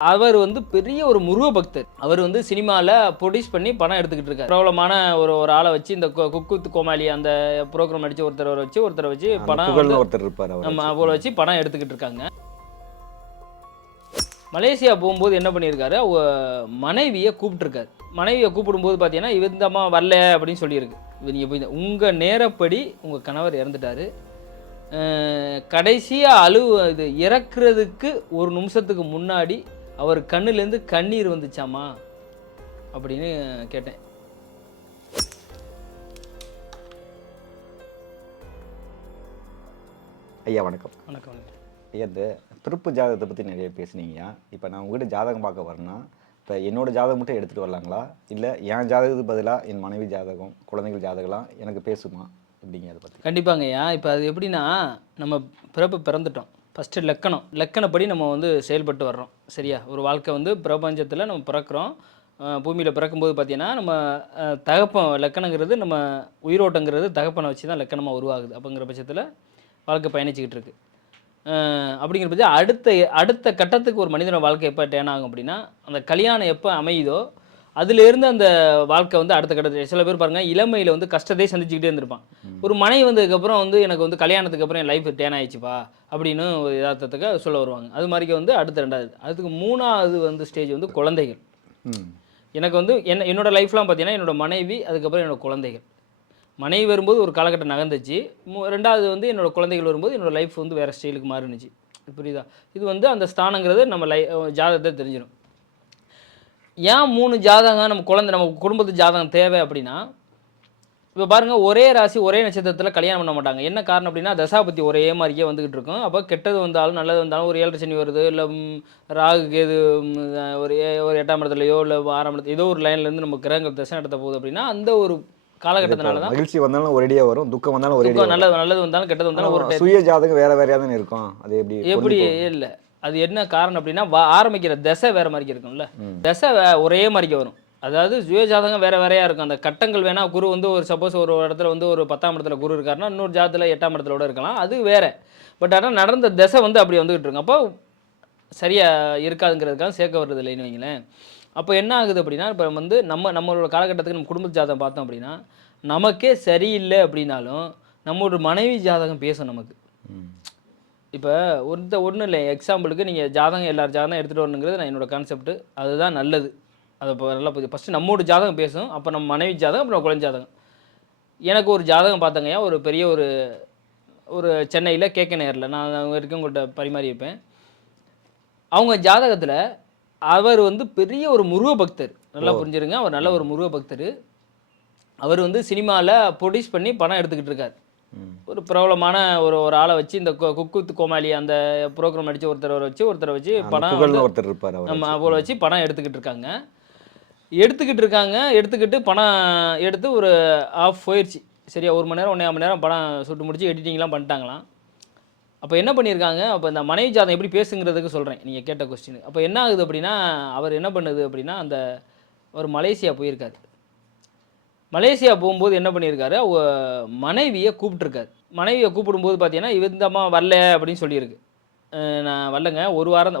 அவர் வந்து பெரிய ஒரு முருக பக்தர். அவர் வந்து சினிமால ப்ரொடியூஸ் பண்ணி படம் எடுத்துக்கிட்டு இருக்காரு. பிரபலமான ஒரு ஒரு ஆள வச்சு இந்த குக் வித் கோமாளி அந்த புரோகிராம் நடிச்ச ஒருத்தர வச்சு படம் புகழ்னு ஒருத்தர் இருப்பார். நம்ம அவரை வச்சு படம் எடுத்துக்கிட்டு இருக்காங்க. மலேசியா போகும்போது என்ன பண்ணியிருக்காரு, மனைவியை கூப்பிட்டுருக்காரு. மனைவியை கூப்பிடும்போது பார்த்தீங்கன்னா, இந்த அம்மா வரல அப்படின்னு சொல்லியிருக்கு. நீங்கள் போய் உங்கள் நேரப்படி உங்கள் கணவர் இறந்துட்டாரு. கடைசியாக இது இறக்குறதுக்கு ஒரு நிமிஷத்துக்கு முன்னாடி அவர் கண்ணுலேருந்து கண்ணீர் வந்துச்சாமா அப்படின்னு கேட்டேன். ஐயா வணக்கம். வணக்கம். ஐயா, இந்த பிறப்பு ஜாதகத்தை பற்றி நிறைய பேசுனீங்கய்யா. இப்போ நான் உங்கள்கிட்ட ஜாதகம் பார்க்க வரேன்னா, இப்போ என்னோடய ஜாதகம் மட்டும் எடுத்துகிட்டு வரலாங்களா, இல்லை என் ஜாதகத்துக்கு பதிலாக என் மனைவி ஜாதகம், குழந்தைகள் ஜாதகம்லாம் எனக்கு பேசுமா, எப்படிங்க அதை பற்றி? கண்டிப்பாங்கய்யா. இப்போ அது எப்படின்னா, நம்ம பிறந்துட்டோம். ஃபஸ்ட்டு லக்கணப்படி நம்ம வந்து செயல்பட்டு வர்றோம். சரியா? ஒரு வாழ்க்கை வந்து பிரபஞ்சத்தில் நம்ம பிறக்கிறோம். பூமியில் பிறக்கும்போது பார்த்தீங்கன்னா, நம்ம தகப்பன் லக்கணங்கிறது நம்ம உயிரோட்டங்கிறது தகப்பனை வச்சு தான் லக்கணமாக உருவாகுது. அப்படிங்கிற பட்சத்தில் வாழ்க்கை பயணிச்சுக்கிட்டு இருக்கு. அப்படிங்கிற பட்சம் அடுத்த கட்டத்துக்கு ஒரு மனிதனோட வாழ்க்கை எப்போ டேன் ஆகும் அப்படின்னா, அந்த கல்யாணம் எப்போ அமையுதோ அதுலேருந்து அந்த வாழ்க்கை வந்து அடுத்த கட்டத்தில். சில பேர் பாருங்கள், இளமையில் வந்து கஷ்டத்தை சந்திச்சுக்கிட்டே இருந்திருப்பான். ஒரு மனைவி வந்ததுக்கப்புறம் வந்து எனக்கு வந்து கல்யாணத்துக்கு அப்புறம் என் லைஃப் டேன் ஆயிடுச்சுப்பா அப்படின்னு ஒரு யதார்த்தத்துக்கு சொல்ல வருவாங்க. அது மாதிரி வந்து அடுத்த ரெண்டாவது, அதுக்கு மூணாவது வந்து ஸ்டேஜ் வந்து குழந்தைகள். எனக்கு வந்து என்னோடய லைஃப்லாம் பார்த்தீங்கன்னா, என்னோடய மனைவி, அதுக்கப்புறம் என்னோடய குழந்தைகள். மனைவி வரும்போது ஒரு காலகட்டம் நகர்ந்துச்சு. ரெண்டாவது வந்து என்னோடய குழந்தைகள் வரும்போது என்னோடய லைஃப் வந்து வேறு ஸ்டைலுக்கு மாறினுச்சு. புரியுதா? இது வந்து அந்த ஸ்தானங்கிறது நம்ம ஜாதகத்தை தெரிஞ்சிடும். ஏன் 3 ஜாதகம் நம்ம குடும்பத்து ஜாதகம் தேவை அப்படின்னா, இப்போ பாருங்கள், ஒரே ராசி ஒரே நட்சத்திரத்தில் கல்யாணம் பண்ண மாட்டாங்க. என்ன காரணம் அப்படின்னா, தசாபத்தி ஒரே மாதிரியே வந்துக்கிட்டு இருக்கும். அப்போ கெட்டது வந்தாலும் நல்லது வந்தாலும் ஒரு 7 சனி வருது, இல்லை ராகு கேது ஒரு 8ஆம் இடத்துலையோ இல்லை 6ஆம் இடத்துல ஏதோ ஒரு லைன்லேருந்து நம்ம கிரகங்கள் தசை நடத்த போகுது அப்படின்னா, அந்த ஒரு காலகட்டத்தினால தான் மகிழ்ச்சி வந்தாலும் ஒரேடியாக வரும், துக்கம் வந்தாலும் ஒரேடியாக, நல்லது வந்தாலும் கெட்டது வந்தாலும் ஒரு சுய ஜாதகம் வேறு தான் இருக்கும். அது எப்படி இல்லை, அது என்ன காரணம் அப்படின்னா, ஆரம்பிக்கிற தசை வேறு மாதிரி இருக்கும்ல, தசை ஒரே மாதிரிக்க வரும். அதாவது சுய ஜாதகம் வேறையாக இருக்கும். அந்த கட்டங்கள் வேணால் குரு வந்து ஒரு சப்போஸ் ஒரு இடத்துல வந்து ஒரு 10ஆம் இடத்துல குரு இருக்காருன்னா, இன்னொரு ஜாதத்தில் 8ஆம் இடத்துல இருக்கலாம், அது வேறு. பட் ஆனால் நடந்த தசை வந்து அப்படி வந்துகிட்டு இருக்கும். அப்போ சரியாக இருக்காதுங்கிறதுக்காக சேர்க்க வர்றது இல்லைன்னு வைங்களேன். அப்போ என்ன ஆகுது அப்படின்னா, இப்போ வந்து நம்மளோட காலகட்டத்துக்கு நம்ம குடும்ப ஜாதகம் பார்த்தோம் அப்படின்னா, நமக்கே சரியில்லை அப்படின்னாலும் நம்மளோட மனைவி ஜாதகம் பேசும் நமக்கு. இப்போ ஒன்றும் இல்லை, எக்ஸாம்பிளுக்கு நீங்கள் ஜாதகம் எல்லார் ஜாதகம் எடுத்துகிட்டு வரணுங்கிறது நான் என்னோடய கான்செப்ட்டு. அதுதான் நல்லது. அதை இப்போ நல்லா ஃபஸ்ட்டு நம்மளோட ஜாதகம் பேசும், அப்போ நம்ம மனைவி ஜாதகம், அப்புறம் குழந்தை ஜாதகம். எனக்கு ஒரு ஜாதகம் பார்த்தங்கய்யா, ஒரு பெரிய ஒரு சென்னையில் கேகே நகரில், நான் வரைக்கும் உங்கள்கிட்ட பரிமாறி வைப்பேன். அவங்க ஜாதகத்தில் அவர் வந்து பெரிய ஒரு முருக பக்தர். நல்லா புரிஞ்சுருங்க, அவர் நல்ல ஒரு முருக பக்தர். அவர் வந்து சினிமாவில் ப்ரொடியூஸ் பண்ணி படம் எடுத்துக்கிட்டு இருக்கார். ஒரு பிரபலமான ஒரு ஆளை வச்சு இந்த குக் வித் கோமாளி அந்த ப்ரோக்ராம் நடிச்ச ஒருத்தரை வச்சு படம் ஒருத்தர் இருப்பார். நம்ம அவரை வச்சு படம் எடுத்துக்கிட்டு இருக்காங்க. எடுத்துக்கிட்டு படம் எடுத்து ஒரு ஆஃப் போயிடுச்சு. சரியா, 1 மணி நேரம் 1.5 மணி நேரம் படம் சுட்டு முடிச்சு எடிட்டிங்லாம் பண்ணிட்டாங்களாம். அப்போ என்ன பண்ணியிருக்காங்க, அப்போ இந்த மனைவி ஜாதகம் எப்படி பேசுங்கிறதுக்கு சொல்கிறேன், நீங்கள் கேட்ட கொஸ்டின். அப்போ என்ன ஆகுது அப்படின்னா, அவர் என்ன பண்ணுது அப்படின்னா, ஒரு மலேசியா போயிருக்காரு. மலேசியா போகும்போது என்ன பண்ணியிருக்காரு, மனைவியை கூப்பிட்டுருக்காரு. மனைவியை கூப்பிடும்போது பார்த்தீங்கன்னா, இந்த அம்மா வரல அப்படின்னு சொல்லியிருக்கு. நான் வரலங்க,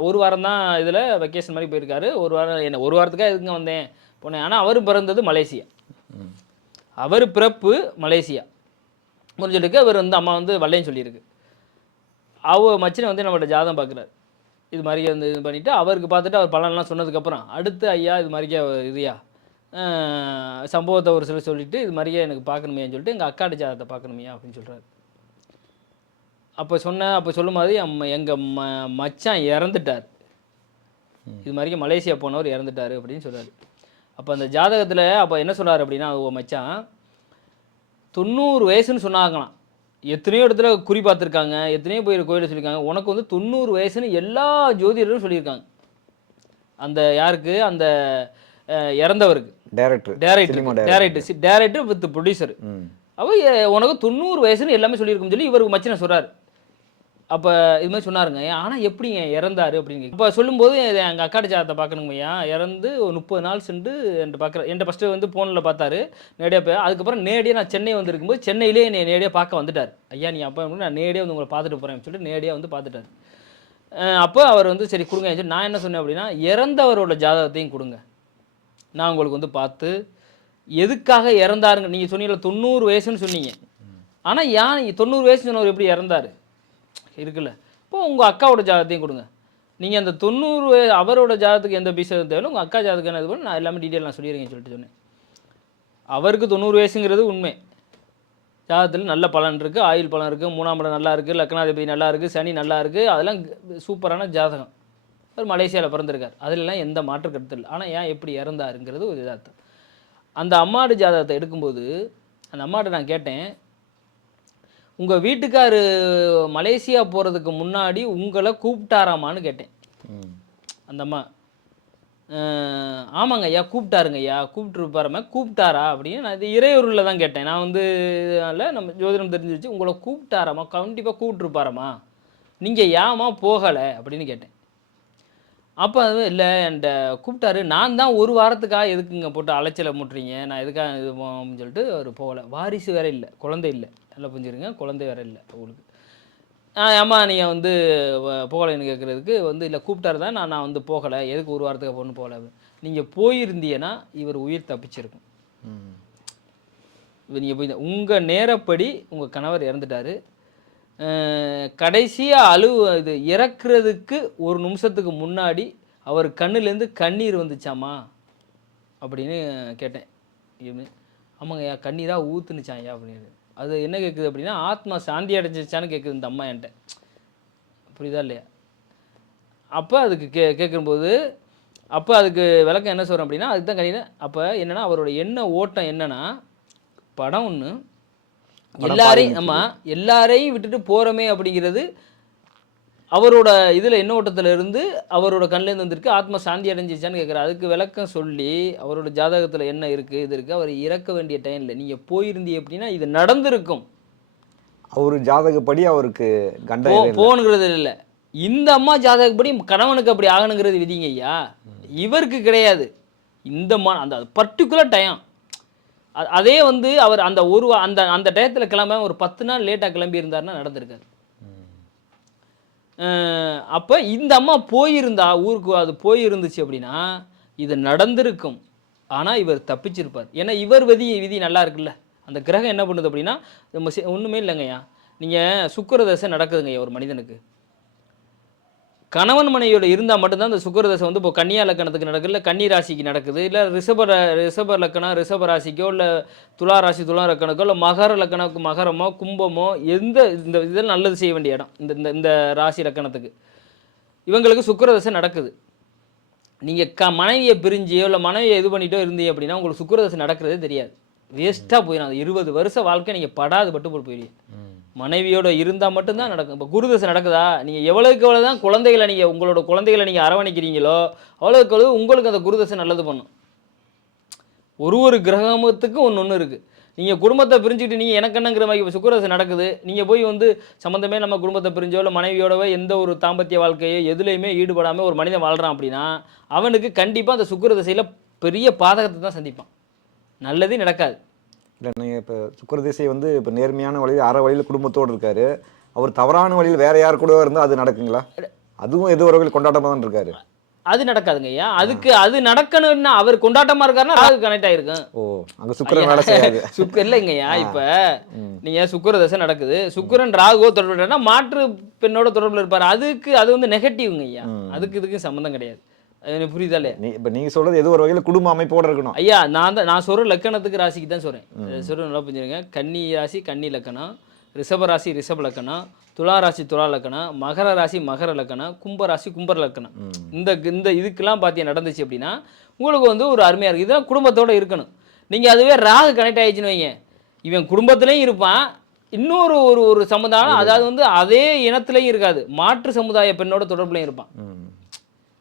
ஒரு வாரம் தான் இதில் வெக்கேஷன் மாதிரி போயிருக்காரு. ஒரு வாரத்துக்காக எதுங்க வந்தேன் போனேன். ஆனால் அவர் பிறந்தது மலேசியா, அவர் பிறப்பு மலேசியா. முடிஞ்சிருக்கு. அவர் வந்து அம்மா வந்து வரலைன்னு சொல்லியிருக்கு. மச்சினை வந்து நம்மளோட ஜாதகம் பார்க்குறாரு. இது மாதிரி வந்து இது பண்ணிவிட்டு அவருக்கு பார்த்துட்டு அவர் பலன்லாம் சொன்னதுக்கப்புறம் அடுத்து ஐயா இது மாதிரிக்கே இதுயா சம்பவத்தை ஒரு சில சொல்லிவிட்டு இது மாதிரியே எனக்கு பார்க்கணுமேன்னு சொல்லிட்டு எங்கள் அக்காட்ட ஜாதகத்தை பார்க்கணுமையா அப்படின்னு சொல்கிறாரு. அப்போ சொல்லும் போது எங்கள் மச்சான் இறந்துட்டார், இது மாதிரிக்கே மலேசியா போனவர் இறந்துட்டார் அப்படின்னு சொல்கிறார். அப்போ அந்த ஜாதகத்தில் அப்போ என்ன சொல்கிறார் அப்படின்னா, மச்சான் 90 வயசுன்னு சொன்னாங்களாம். எத்தனையோ இடத்துல குறி பார்த்துருக்காங்க, எத்தனையோ போய் கோயிலில் சொல்லியிருக்காங்க. உனக்கு வந்து 90 வயசுன்னு எல்லா ஜோதிடரும் சொல்லியிருக்காங்க. அந்த யாருக்கு, அந்த இறந்தவருக்கு, டைரக்டர் வித் ப்ரொடியூசர். உனக்கு 90 வயசுன்னு எல்லாமே சொல்லியிருக்குன்னு சொல்லி இவருக்கு மச்சினை சொல்கிறார். அப்போ இது மாதிரி சொன்னாருங்க. ஆனால் எப்படிங்க இறந்தார் அப்படின்னு. இப்போ சொல்லும்போது எங்கள் அக்காட்ட ஜாதகத்தை பார்க்கணுங்கய்யா, இறந்து 30 நாள் சென்று என்கிட்ட ஃபஸ்ட்டு வந்து ஃபோனில் பார்த்தாரு நேரடியாக. அதுக்கப்புறம் நேரடியாக நான் சென்னை வந்திருக்கும்போது சென்னையிலே என்னை நேரடியாக பார்க்க வந்துட்டார். ஐயா நீ அப்போ நான் நேரடியாக வந்து உங்களை பார்த்துட்டு போகிறேன் சொல்லிட்டு நேரடியாக வந்து பார்த்துட்டார். அப்போ அவர் வந்து சரி கொடுங்க சொல்லி நான் என்ன சொன்னேன் அப்படின்னா, இறந்தவரோட ஜாதகத்தையும் கொடுங்க, நான் உங்களுக்கு வந்து பார்த்து எதுக்காக இறந்தாருங்க. நீங்கள் சொன்னீங்களா 90 வயசுன்னு சொன்னீங்க. ஆனால் ஏன் 90 வயசு சொன்னவர் எப்படி இறந்தார் இருக்குல்ல. இப்போ உங்கள் அக்காவோட ஜாதகத்தையும் கொடுங்க. நீங்கள் அந்த 90 அவரோட ஜாதகத்துக்கு எந்த பீசம் தேவையில்ல, உங்கள் அக்கா ஜாதகம் என்ன இது பண்ணி நான் எல்லாமே டீட்டெயில் நான் சொல்லிடுறேன்னு சொல்லிட்டு சொன்னேன். அவருக்கு 90 வயசுங்கிறது உண்மை. ஜாதகத்தில் நல்ல பலன் இருக்குது, ஆயுள் பலன் இருக்குது, 3ஆம் இடம் நல்லா இருக்குது, லக்னாதிபதி நல்லா இருக்குது, சனி நல்லா இருக்குது, அதெல்லாம் சூப்பரான ஜாதகம். அவர் மலேசியாவில் பிறந்திருக்கார், அதிலெல்லாம் எந்த மாற்று கருத்து இல்லை. ஆனால் ஏன் எப்படி இறந்தாருங்கிறது ஒரு இதார்த்தம். அந்த அம்மாடு ஜாதகத்தை எடுக்கும்போது அந்த அம்மாட்ட நான் கேட்டேன், உங்கள் வீட்டுக்காரு மலேசியா போகிறதுக்கு முன்னாடி உங்களை கூப்பிட்டாராமான்னு கேட்டேன். அந்த அம்மா ஆமாங்க ஐயா கூப்பிட்டாருங்க ஐயா, கூப்பிட்டுருப்பாரம்மா, கூப்பிட்டாரா அப்படின்னு நான் இது இறையூரில் தான் கேட்டேன். நான் வந்து அதில் நம்ம ஜோதிடம் தெரிஞ்சிருச்சு, உங்களை கூப்பிட்டாராம்மா, கண்டிப்பாக கூப்பிட்டுருப்பாரம்மா, நீங்கள் ஏமா போகலை அப்படின்னு கேட்டேன். அப்போ அது இல்லை என்கிட்ட கூப்பிட்டாரு, நான் தான் ஒரு வாரத்துக்காக எதுக்குங்க போட்டு அலைச்சலை முட்டுறீங்க, நான் எதுக்காக இது அப்படின்னு சொல்லிட்டு அவர் போகலை. வாரிசு வேற இல்லை, குழந்தை இல்லை, நல்லா புரிஞ்சுருங்க, குழந்தை வேற இல்லை உங்களுக்கு. ஆமா நீங்கள் வந்து போகலைன்னு கேட்குறதுக்கு வந்து இல்லை கூப்பிட்டாரு தான் நான் வந்து போகலை, எதுக்கு ஒரு வாரத்துக்கு பொண்ணு போகலை. நீங்கள் போயிருந்தீங்கன்னா இவர் உயிர் தப்பிச்சிருக்கும். நீங்கள் போய் உங்கள் நேரப்படி உங்கள் கணவர் இறந்துட்டார், கடைசியாக இது இறக்குறதுக்கு ஒரு நிமிஷத்துக்கு முன்னாடி அவர் கண்ணுலேருந்து கண்ணீர் வந்துச்சாமா அப்படின்னு கேட்டேன். ஆமாங்க ஐயா கண்ணீராக ஊற்றுனுச்சான் ஐயா அப்படின்னு. அது என்ன கேட்குது அப்படின்னா, ஆத்மா சாந்தி அடைஞ்சிச்சான்னு கேட்குது இந்த அம்மா என்கிட்ட. புரியுதா இல்லையா? அப்போ அதுக்கு கேட்கும்போது அப்போ அதுக்கு விளக்கம் என்ன சொல்கிறேன் அப்படின்னா, அதுக்கு தான் கணினேன். அப்போ என்னென்னா அவரோட எண்ண ஓட்டம் என்னென்னா, படம் ஒன்று எல்லாரையும் எல்லாரையும் விட்டுட்டு போகிறோமே அப்படிங்கிறது அவரோட இதில் என்ன ஓட்டத்தில் இருந்து அவரோட கண்ணிலேருந்து வந்திருக்கு. ஆத்மா சாந்தி அடைஞ்சிச்சான்னு கேட்குறாரு. அதுக்கு விளக்கம் சொல்லி அவரோட ஜாதகத்தில் என்ன இருக்குது இது இருக்குது, அவர் இறக்க வேண்டிய டைமில் நீங்கள் போயிருந்தீங்க அப்படின்னா இது நடந்திருக்கும். அவர் ஜாதகப்படி அவருக்கு போகணுங்கிறது இல்லை. இந்த அம்மா ஜாதகப்படி கணவனுக்கு அப்படி ஆகணுங்கிறது விதிங்க ஐயா, இவருக்கு கிடையாது. இந்த அந்த பர்டிகுலர் டைம் அதே வந்து அவர் அந்த அந்த டயத்தில் கிளம்ப ஒரு 10 நாள் லேட்டாக கிளம்பி இருந்தாருன்னா நடந்திருக்காரு. அப்போ இந்த அம்மா போயிருந்தா ஊருக்கு அது போயிருந்துச்சு அப்படின்னா இது நடந்திருக்கும். ஆனால் இவர் தப்பிச்சிருப்பார். ஏன்னா இவர் விதி நல்லா இருக்குல்ல. அந்த கிரகம் என்ன பண்ணுது அப்படின்னா நம்ம ஒன்றுமே இல்லைங்கய்யா, நீங்கள் சுக்கிரதசை நடக்குதுங்கய்யா ஒரு மனிதனுக்கு, கணவன் மனைவியோட இருந்தால் மட்டும்தான் அந்த சுக்கிரதசை வந்து இப்போ கன்னியா லக்கணத்துக்கு நடக்குது, இல்லை கன்னி ராசிக்கு நடக்குது, இல்லை ரிஷப லக்கணம் ரிஷப ராசிக்கோ, இல்லை துலா ராசி துலா லக்கணக்கோ, இல்லை மகர லக்கணக்கு மகரமோ கும்பமோ இந்த இதெல்லாம் நல்லது செய்ய வேண்டிய இடம் இந்த இந்த ராசி லக்கணத்துக்கு இவங்களுக்கு சுக்கிரதசை நடக்குது. நீங்கள் மனைவியை பிரிஞ்சியோ இல்லை மனைவியை இது பண்ணிட்டோ இருந்தீங்க அப்படின்னா உங்களுக்கு சுக்கிரதசை நடக்கிறதே தெரியாது, வேஸ்ட்டாக போயிடும். அது 20 வருஷ வாழ்க்கை நீங்கள் படாது பட்டு போயிடுவீங்க. மனைவியோட இருந்தால் மட்டும்தான் நடக்கும். இப்போ குருதசை நடக்குதா, நீங்கள் எவ்வளோக்கு எவ்வளோ தான் குழந்தைகளை நீங்கள் உங்களோட குழந்தைகளை நீங்கள் அரவணைக்கிறீங்களோ அவ்வளோக்கு எவ்வளோ உங்களுக்கு அந்த குருதசை நல்லது பண்ணும். ஒரு கிரகத்துக்கும் ஒன்று இருக்குது. நீங்கள் குடும்பத்தை பிரிஞ்சுக்கிட்டு நீங்கள் எனக்கு என்னங்கிற மாதிரி இப்போ சுக்கிரதசை நடக்குது, நீங்கள் போய் வந்து சம்மந்தமே நம்ம குடும்பத்தை பிரிஞ்சோ இல்லை மனைவியோடவோ எந்த ஒரு தாம்பத்திய வாழ்க்கையோ எதுலேயுமே ஈடுபடாமல் ஒரு மனிதன் வாழ்கிறான் அப்படின்னா அவனுக்கு கண்டிப்பாக அந்த சுக்கிரதசையில் பெரிய பாதகத்தை தான் சந்திப்பான், நல்லதே நடக்காது. இல்லை நீங்கள் இப்போ சுக்கிரதிசை வந்து இப்போ நேர்மையான வழியில் அற வழியில் குடும்பத்தோடு இருக்காரு, அவர் தவறான வழியில் வேற யார் கூட இருந்தால் அது நடக்குங்களா? அதுவும் எது வரையில் கொண்டாட்டமாக தான் இருக்காரு, அது நடக்காதுங்க ஐயா. அதுக்கு அது நடக்கணும்னா அவர் கொண்டாட்டமா இருக்காருன்னா ராகு கனெக்ட் ஆயிருக்கும். ஓ அங்க சுக்கிரன் வேலை செய்யாது. இல்லைங்க ஐயா, இப்ப நீங்க சுக்கிர தசை நடக்குது, சுக்கிரன் ராகுவோ தொடர்புனா மாற்று பெண்ணோட தொடர்புல இருப்பாரு, அதுக்கு அது வந்து நெகட்டிவ்ங்க ஐயா, அதுக்கு இதுக்கு சம்மந்தம் கிடையாது. எனக்கு புரியுதா இல்லையா? இப்போ நீங்கள் சொல்கிறது ஏதோ ஒரு வகையில் குடும்ப அமைப்போடு இருக்கணும் ஐயா. நான் சொல்கிற லக்கணத்துக்கு ராசிக்கு தான் சொல்கிறேன். சொல்கிற நல்லா புரிஞ்சுருங்க. கன்னி ராசி கன்னி லக்கணம், ரிஷப ராசி ரிஷப லக்கணம், துலா ராசி துலா லக்கணம், மகர ராசி மகர லக்கணம், கும்ப ராசி கும்பர லக்கணம். இந்த இதுக்கெல்லாம் பார்த்தீங்க நடந்துச்சு அப்படின்னா உங்களுக்கு வந்து ஒரு அருமையாக இருக்குது. இதெல்லாம் குடும்பத்தோடு இருக்கணும். நீங்கள் அதுவே ராகு கனெக்ட் ஆகிடுச்சுன்னு வைங்க, இவன் குடும்பத்துலேயும் இருப்பான், இன்னொரு ஒரு சமுதாயம் அதாவது வந்து அதே இனத்துலேயும் இருக்காது, மாற்று சமுதாய பெண்ணோட தொடர்புலையும் இருப்பான்.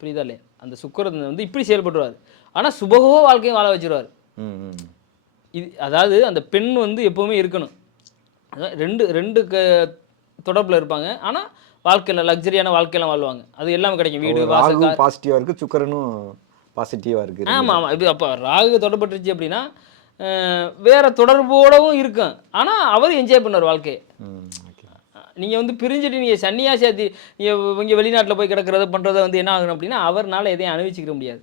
புரியுதா இல்லையா? அந்த சுக்கிரன் வந்து இப்படி செயல்பட்டுருவார், ஆனால் சுபகோ வாழ்க்கையும் வாழ வச்சிருவார். இது அதாவது அந்த பெண் வந்து எப்போவுமே இருக்கணும், ரெண்டு தொடர்பில் இருப்பாங்க, ஆனால் வாழ்க்கையில் லக்ஸரியான வாழ்க்கையெல்லாம் வாழ்வாங்க, அது எல்லாமே கிடைக்கும். வீடு வாசல் பாசிட்டிவாக இருக்குது, சுக்கிரனும் பாசிட்டிவாக இருக்குது. ஆமாம். இப்போ அப்போ ராகு தொடர்பட்டுருச்சு அப்படின்னா வேறு தொடர்போடவும் இருக்கும், ஆனால் அவர் என்ஜாய் பண்ணுவார் வாழ்க்கையை. நீங்கள் வந்து பிரிஞ்சுட்டு நீங்கள் சன்னியாசி இங்கே வெளிநாட்டில் போய் கிடக்கிறத பண்ணுறத வந்து என்ன ஆகணும் அப்படின்னா அவர்னால எதையும் அனுபவிச்சிக்க முடியாது.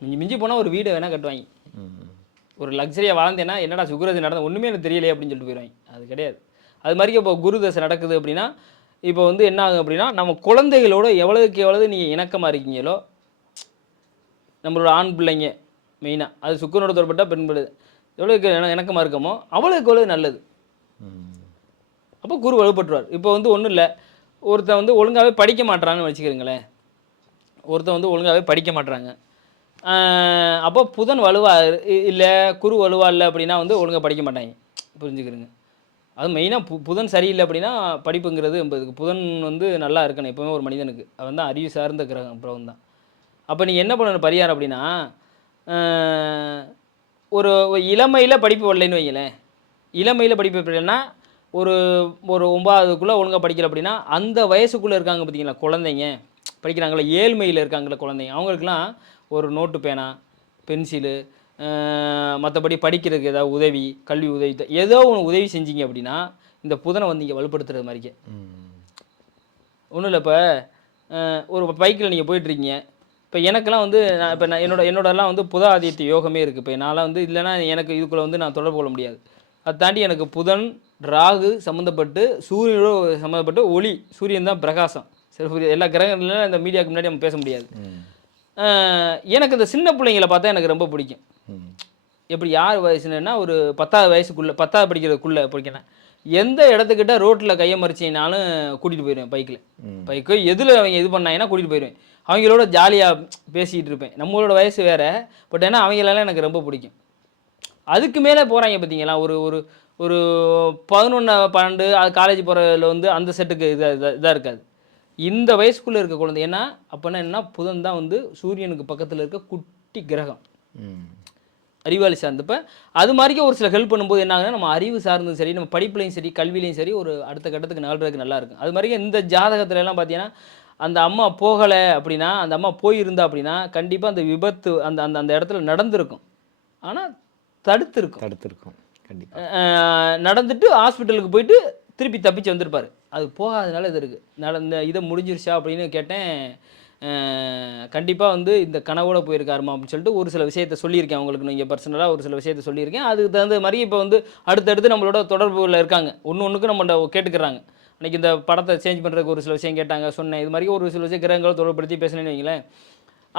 மிஞ்சி மிஞ்சி போனால் ஒரு வீடு வேணால் கட்டுவாங்க, ஒரு லக்ஸரியாக வாழ்ந்தேன்னா என்னடா சுக்ரஜ் நடந்த ஒன்றுமே எனக்கு தெரியலையே அப்படின்னு சொல்லிட்டு போயிடுவாங்க. அது கிடையாது. அது மாதிரி இப்போ குரு தசை நடக்குது அப்படின்னா இப்போ வந்து என்ன ஆகும் அப்படின்னா நம்ம குழந்தைகளோட எவ்வளவுக்கு எவ்வளவு நீங்கள் இணக்கமாக இருக்கீங்களோ, நம்மளோட ஆண் பிள்ளைங்க மெயினாக அது சுக்கரனோட தொடர்பட்ட பெண்கள் எவ்வளோக்கு இணக்கமாக இருக்கமோ அவ்வளோக்கு எவ்வளவு நல்லது. அப்போ குரு வலுப்பட்டுருவார். இப்போ வந்து ஒன்றும் இல்லை, ஒருத்தன் வந்து ஒழுங்காகவே படிக்க மாட்றான்னு வச்சுக்கிறீங்களேன், ஒருத்தன் வந்து ஒழுங்காகவே படிக்க மாட்றாங்க, அப்போ புதன் வலுவா இல்லை குரு வலுவா இல்லை அப்படின்னா வந்து ஒழுங்காக படிக்க மாட்டாங்க, புரிஞ்சுக்கிறேங்க. அது மெயினாக புதன் சரியில்லை அப்படின்னா படிப்புங்கிறது இதுக்கு புதன் வந்து நல்லா இருக்கணும் எப்போவுமே ஒரு மனிதனுக்கு. அவன் தான் அறிவு சார்ந்த கிரகம் புதன் தான். அப்போ நீங்கள் என்ன பண்ணணும் பரிகாரம் அப்படின்னா, ஒரு இளமையில் படிப்பு வரலைன்னு வைங்களேன், இளமையில் படிப்பு எப்படின்னா ஒரு ஒரு 9வதுக்குள்ளே ஒழுங்காக படிக்கல அப்படின்னா அந்த வயசுக்குள்ளே இருக்காங்க பார்த்தீங்களா குழந்தைங்க படிக்கிறாங்களே, ஏழ்மையில் இருக்காங்களே குழந்தைங்க, அவங்களுக்குலாம் ஒரு நோட்டு பேனா பென்சிலு மற்றபடி படிக்கிறதுக்கு ஏதாவது உதவி கல்வி உதவி ஏதோ ஒன்று உதவி செஞ்சீங்க அப்படின்னா இந்த புதனை வந்து இங்கே வலுப்படுத்துறது மாதிரிக்கே ஒன்றும் இல்லை. இப்போ ஒரு பைக்கில் நீங்கள் போயிட்டுருக்கீங்க, இப்போ எனக்கெல்லாம் வந்து நான் என்னோடலாம் வந்து புத ஆதித்ய யோகமே இருக்குது. இப்போ நான்லாம் வந்து இல்லைன்னா எனக்கு இதுக்குள்ளே வந்து நான் தொடர்பு கொள்ள முடியாது. அதை தாண்டி எனக்கு புதன் ராகு சம்மந்தப்பட்டு சூரியனோட சம்மந்தப்பட்டு ஒளி, சூரியன் தான் பிரகாசம், சரி எல்லா கிரகங்கள்லாம் இந்த மீடியாவுக்கு முன்னாடி நம்ம பேச முடியாது. எனக்கு இந்த சின்ன பிள்ளைங்களை பார்த்தா எனக்கு ரொம்ப பிடிக்கும். எப்படி யார் வயசுன்னா ஒரு 10வது வயசுக்குள்ளே 10வது படிக்கிறதுக்குள்ளே பிடிக்கணும். எந்த இடத்துக்கிட்ட ரோட்டில் கையை மறிச்சினாலும் கூட்டிகிட்டு போயிடுவேன் பைக்கில். பைக்கு எதில் அவங்க இது பண்ணாங்கன்னா கூட்டிகிட்டு போயிடுவேன். அவங்களோட ஜாலியாக பேசிகிட்டு இருப்பேன். நம்மளோட வயசு வேறு, பட் ஏன்னா அவங்களெல்லாம் எனக்கு ரொம்ப பிடிக்கும். அதுக்கு மேலே போகிறாங்க பார்த்தீங்களா, ஒரு ஒரு ஒரு 11 12 அது காலேஜ் போகிறதுல வந்து அந்த செட்டுக்கு இதாக இருக்காது. இந்த வயசுக்குள்ளே இருக்க குழந்தை. ஏன்னா அப்போனா என்ன, புதன் தான் வந்து சூரியனுக்கு பக்கத்தில் இருக்க குட்டி கிரகம், அறிவாளி சார்ந்தப்ப அது மாதிரிக்கே ஒரு சில ஹெல்ப் பண்ணும்போது என்ன ஆகுதுன்னா நம்ம அறிவு சார்ந்தும் சரி, நம்ம படிப்புலையும் சரி, கல்வியிலையும் சரி ஒரு அடுத்த கட்டத்துக்கு நகர்றதுக்கு நல்லா இருக்கும். அது மாதிரிக்கே இந்த ஜாதகத்துல எல்லாம் பார்த்தீங்கன்னா அந்த அம்மா போகலை அப்படின்னா, அந்த அம்மா போயிருந்தா அப்படின்னா கண்டிப்பாக அந்த விபத்து அந்த அந்த அந்த இடத்துல நடந்திருக்கும். ஆனால் தடுத்திருக்கும் நடந்துட்டு ஹாஸ்பிட்டலுக்கு போயிட்டு திருப்பி தப்பிச்சு வந்திருப்பார். அது போகாதனால இது இருக்குது. இதை முடிஞ்சிருச்சா அப்படின்னு கேட்டேன். கண்டிப்பாக வந்து இந்த கனவோட போயிருக்காருமா அப்படின்னு சொல்லிட்டு ஒரு சில விஷயத்தை சொல்லியிருக்கேன் அவங்களுக்கு. நீங்கள் பர்சனலாக ஒரு சில விஷயத்தை சொல்லியிருக்கேன். அதுக்கு தகுந்த மாதிரி இப்போ வந்து அடுத்தடுத்து நம்மளோட தொடர்புல இருக்காங்க. ஒன்றுக்கு நம்மள்ட்ட கேட்டுக்கிறாங்க. அன்றைக்கி இந்த படத்தை சேஞ்ச் பண்ணுறதுக்கு ஒரு சில விஷயம் கேட்டாங்க, சொன்னேன். இது மாதிரி ஒரு சில விஷயம் கிரகங்களை தொடர்படுத்தி பேசினேன்னு வைங்களேன்.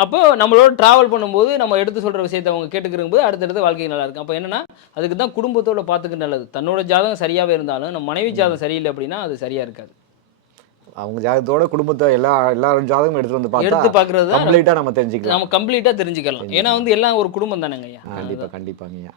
அப்போ நம்மளோட ட்ராவல் பண்ணும்போது நம்ம எடுத்து சொல்கிற விஷயத்தை அவங்க கேட்டுக்கிறம்போது அடுத்தடுத்து வாழ்க்கை நல்லா இருக்கும். அப்போ என்னென்னா அதுக்கு தான் குடும்பத்தோட பார்த்துக்க நல்லது. தன்னோட ஜாதகம் சரியாகவே இருந்தாலும் நம்ம மனைவி ஜாதகம் சரியில்லை அப்படின்னா அது சரியாக இருக்காது. அவங்க ஜாதகத்தோட குடும்பத்தை எல்லாரும் ஜாதகம் எடுத்து பார்க்கறது கம்ப்ளீட்டாக நம்ம தெரிஞ்சுக்கலாம். நம்ம கம்ப்ளீட்டாக தெரிஞ்சுக்கலாம். ஏன்னா வந்து எல்லாம் ஒரு குடும்பம் தானேங்க ஐயா. கண்டிப்பாங்கய்யா.